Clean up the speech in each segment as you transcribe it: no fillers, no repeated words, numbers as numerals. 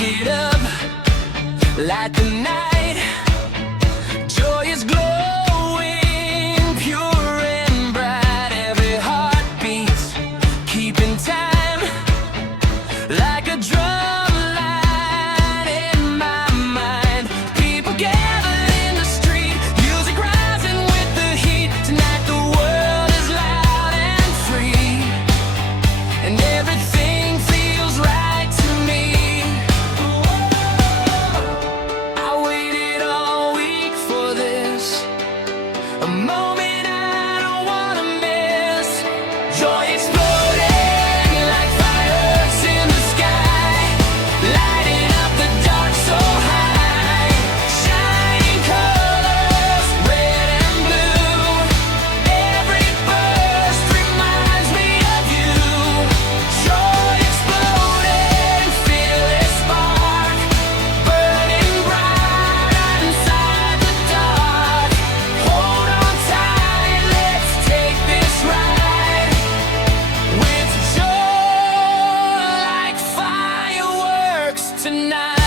Get up, light the night. Joy is glowing, pure and bright. Every heart beats, keeping time, like a drum line in my mind. People gather in the street, music rising with the heat. Tonight the world is loud and free, and everything feels right to me. I waited all week for this, a moment I don't wanna miss. Joy exploding like fireworks in the sky, lighting up the dark so high. Shining colors, red and blue. Every burst reminds me of you. Joy exploding, feel it spark, burning bright inside the dark. Hold on tight, let's take this ride, with joy like fireworks tonight.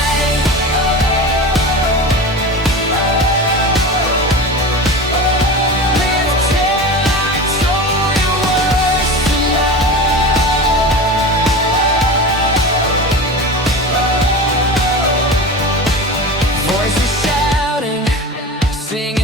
Let's tell like joy works tonight. Voices shouting, singing